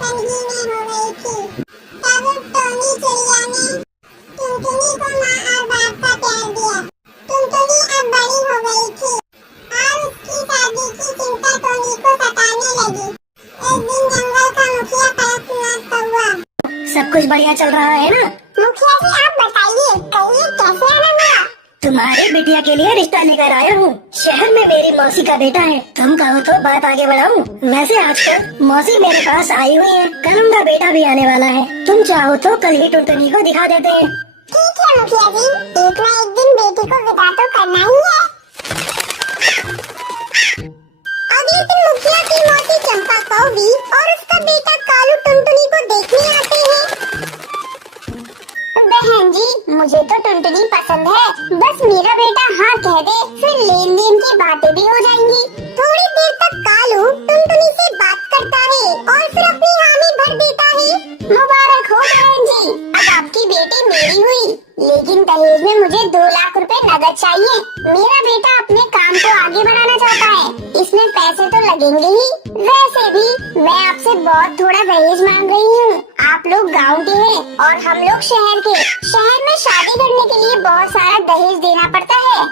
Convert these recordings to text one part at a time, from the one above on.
संगी में हो गई थी। तब टोनी चिड़िया ने टुनटुनी को माँ और बाप का प्यार दिया। टुनटुनी अब बड़ी हो गई थी और उसकी शादी की चिंता टोनी को सताने लगी। एक दिन जंगल का मुखिया कड़कनाथ हुआ। सब कुछ बढ़िया चल रहा है ना? मुखिया जी आप बताइए, कहिए कैसे आना हुआ? तुम्हारी बिटिया के लिए रिश्ता लेकर आया हूँ। शहर में मेरी मौसी का बेटा है। तुम कहो तो बात आगे बढ़ाऊं। वैसे आजकल मौसी मेरे पास आई हुई है, कल उनका बेटा भी आने वाला है। तुम चाहो तो कल ही टुनटुनी को दिखा देते हैं। ठीक है मुखिया जी, एक न एक दिन बेटी को विदा तो करना ही है। अगले दिन मुखिया की मौसी चंपा कौवी और उसका बेटा कालू टुनटुनी को देखने आते हैं। बहन जी, मुझे तो टुनटुनी पसंद है, बस मेरा बेटा हाँ कह दे, फिर लेन देन की बातें भी हो जाएंगी। थोड़ी देर तक कालू टुनटुनी से बात करता है और फिर अपनी हामी भर देता है। मुबारक हो बहन जी, अब आपकी बेटी मेरी हुई, लेकिन दहेज में मुझे 2 लाख रुपए नगद चाहिए। मेरा बेटा अपने काम को आगे बढ़ाना चाहता है, इसमें पैसे तो लगेंगे ही। वैसे भी मैं आपसे बहुत थोड़ा दहेज मांग रही हूँ। आप लोग गांव के हैं और हम लोग शहर के। शहर में शादी करने के लिए बहुत सारा दहेज देना पड़ता है।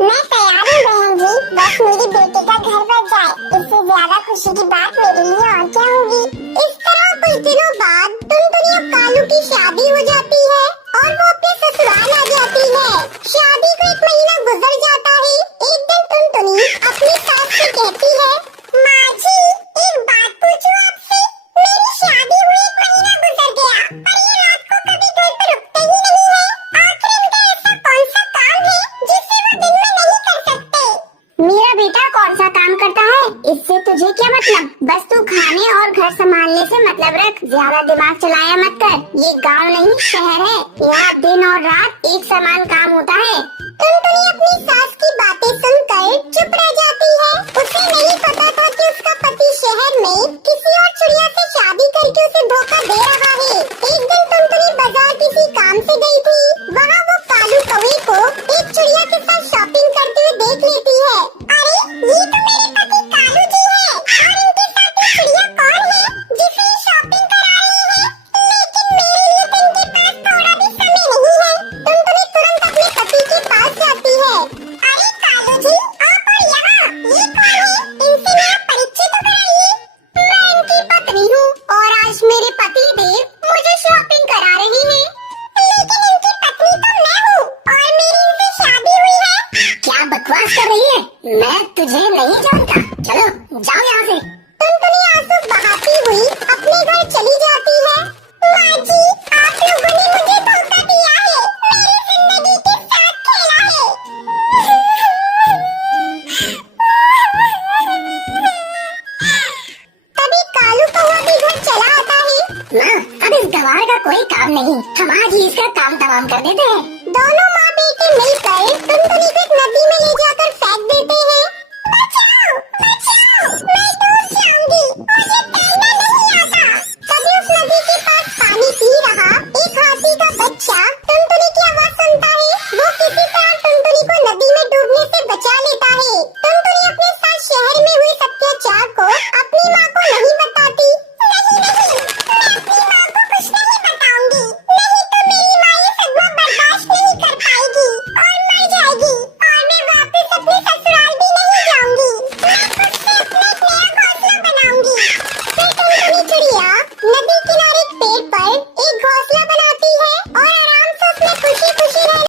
मैं तैयार हूँ बहन जी, बस मेरी बेटी का घर बन जाए, इससे ज्यादा खुशी की बात मेरे लिए और क्या होगी। इस तरह कुछ दिनों बाद टुनटुनी और कालू की शादी हो जाती है और वो अपने ससुराल आ जाती है। शादी को 1 महीना गुजर जाता है। एक दिन टुनटुनी अपनी सास से कहती है, माँ जी एक बात पूछूं आपसे, मेरी शादी हुई 1 महीना गुजर गया, पर ये रात को कभी घर पे रुकते ही नहीं है। आखिर इनका ऐसा कौन सा काम है जिसे वो दिन में नहीं कर सकते? मेरा बेटा कौन सा काम करता है, इससे तुझे क्या मतलब? बस तू खाने और घर संभालने से मतलब रख, ज्यादा दिमाग चलाया मत कर। ये गांव नहीं शहर है, यहाँ दिन और रात एक समान काम होता है। टुनटुनी अपनी सास की बातें सुनकर चुप रह जाती है। उसे नहीं पता था कि उसका पति शहर में किसी और चिड़िया से शादी करके उसे धोखा दे रहा है। एक दिन टुनटुनी बाजार किसी काम से गई थी। वहाँ वो कालू कौवे को एक चिड़िया के साथ शॉपिंग करते हुए देख लेती है। अरे ये तो मेरे पति कालू जी है, और इनके साथ ये चिड़िया कौन है जिसे ये शॉपिंग करा रही है? लेकिन मेरे लिए तो इनके पास थोड़ा भी समय नहीं है। टुनटुनी तुरंत अपने पति के पास जाती है। अरे कालू जी आप और यहाँ, ये कौन है? इनसे मेरा परिचय तो कराइए। मैं इनकी पत्नी हूँ और आज मेरे पति देव मुझे शॉपिंग करा रही है। लेकिन इनकी पत्नी तो मैं हूँ और मेरी इनसे शादी हुई है। क्या बकवास कर रही है? मैं तुझे नहीं जानता, चलो जाओ यहाँ से। टुनटुनी आंसू बहाती हुई अपने घर चली जाती है। माँ जी आप लोगों ने मुझे धोखा दिया है, मेरी जिंदगी के साथ खेला है। तभी कालू कौवा भी घर चला आता है। माँ, अब इस गवार का कोई काम नहीं, हम आज ही इसका काम तमाम कर देते हैं। दोनों माँ बेटे मिलकर टुनटुनी को एक नदी में ले जाकर फेंक देते हैं।